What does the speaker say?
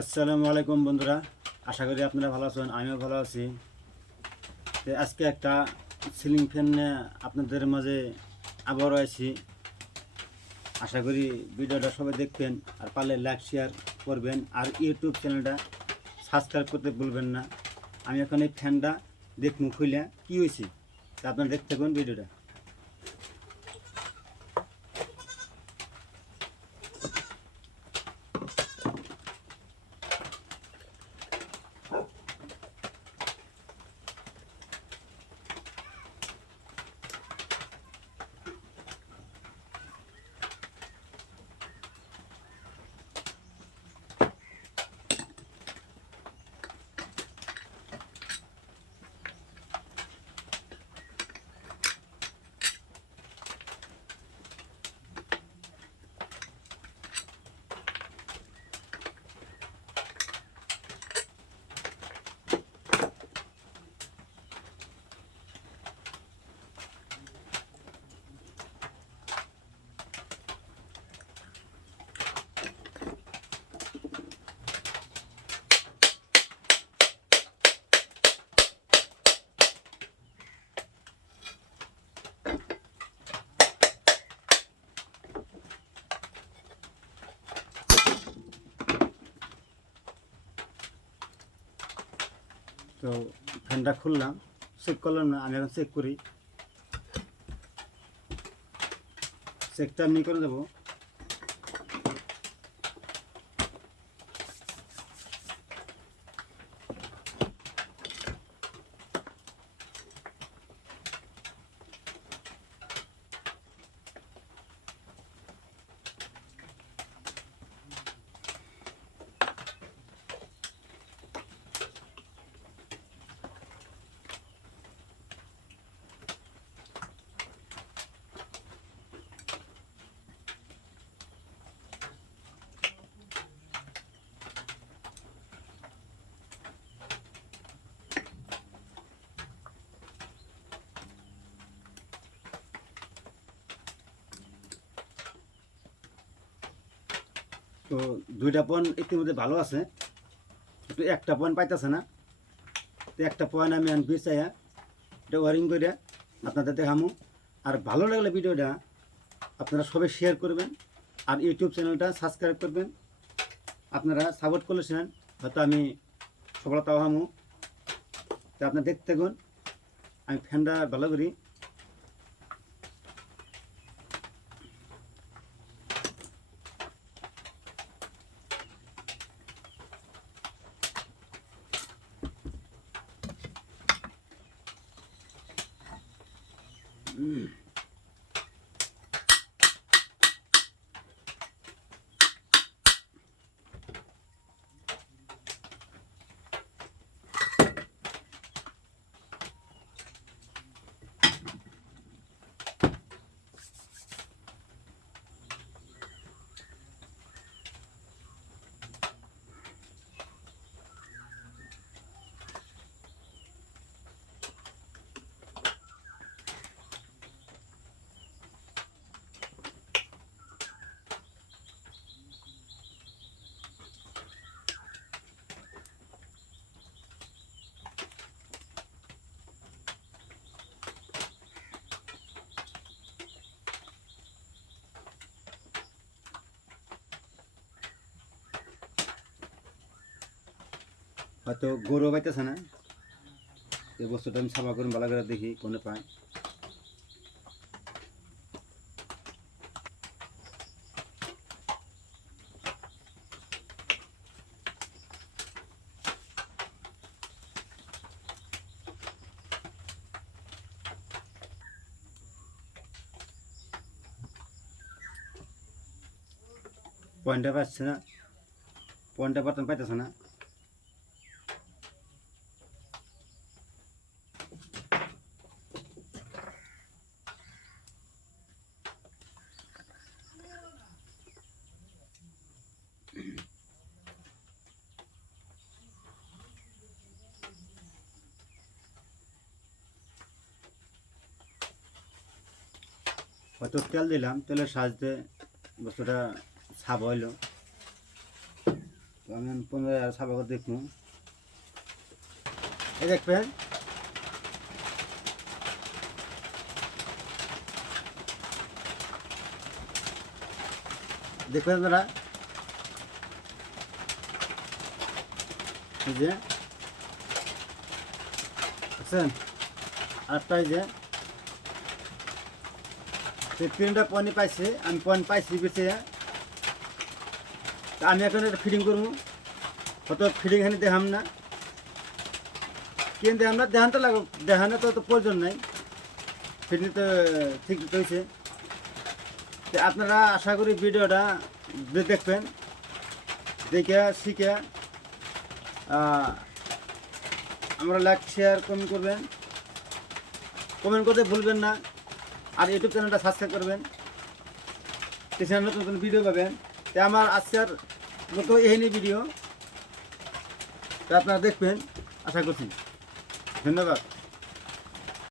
আসসালামু আলাইকুম বন্ধুরা, আশা করি আপনারা ভালো আছেন। আমিও ভালো আছি। তো আজকে একটা সিলিং ফ্যান নিয়ে আপনাদের মাঝে আবারও আছি। আশা করি ভিডিওটা সবাই দেখবেন, আর পারলে লাইক শেয়ার করবেন, আর ইউটিউব চ্যানেলটা সাবস্ক্রাইব করতে ভুলবেন না। আমি এখন এই ফ্যানটা দেখবো খুলে কী হয়েছে, তা আপনারা দেখতে থাকুন ভিডিওটা। তো ফ্যানটা খুললাম, চেক করলাম না, আমি এখন চেক করি। চেকটা আমি করে দেবো। তো দুইটা পয়েন্ট ইতিমধ্যে ভালো আছে, একটু একটা পয়েন্ট পাইতেছে না। তো একটা পয়েন্ট আমি আনবি চাইয়া এটা ওয়ারিং করে আপনাদের দেখামু। আর ভালো লাগলে ভিডিওটা আপনারা সবাই শেয়ার করবেন, আর ইউটিউব চ্যানেলটা সাবস্ক্রাইব করবেন। আপনারা সাপোর্ট করেছেন, হয়তো আমি সফলতা হামু। তো আপনারা দেখতে থাকুন, আমি ফ্যানটা ভালো করি। হয়তো গরু পাইতেছে না, এই বস্তুটা আমি সাফা করুন, ভালো করে দেখি কোনে পাই। পয়েন্টটা পাচ্ছে না, পয়েন্টটা বর্তমান পাইতেছে না। হয়তো তেল দিলাম, তেলের সাহায্যে বস্তুটা সাফ হইলো। তো আমি 15 আর সাবা করে দেখবো এই দেখবেন দেখবেন আপনারা এই যে দেখছেন আরেকটা এই যে সেই 3টা পয়েন্ট পাইছে আমি পয়েন্ট পাইছি বেঁচে তা আমি এখন একটা ফিডিং করবো কত ফিডিং এখানে দেখাম না কিন্তু আমরা দেখানটা লাগো দেখানো তো প্রয়োজন নাই ফিডিং তো ঠিক হয়েছে তো আপনারা আশা করি ভিডিওটা দেখবেন দেখে শিখে আমরা লাইক শেয়ার কমেন্ট করবেন কমেন্ট করতে ভুলবেন না আর ইউটিউব চ্যানেলটা সাবস্ক্রাইব করবেন চ্যানেলে নতুন নতুন ভিডিও পাবেন তো আমার আজকের মতো এই নিয়ে ভিডিও তো আপনারা দেখবেন আশা করছি ধন্যবাদ।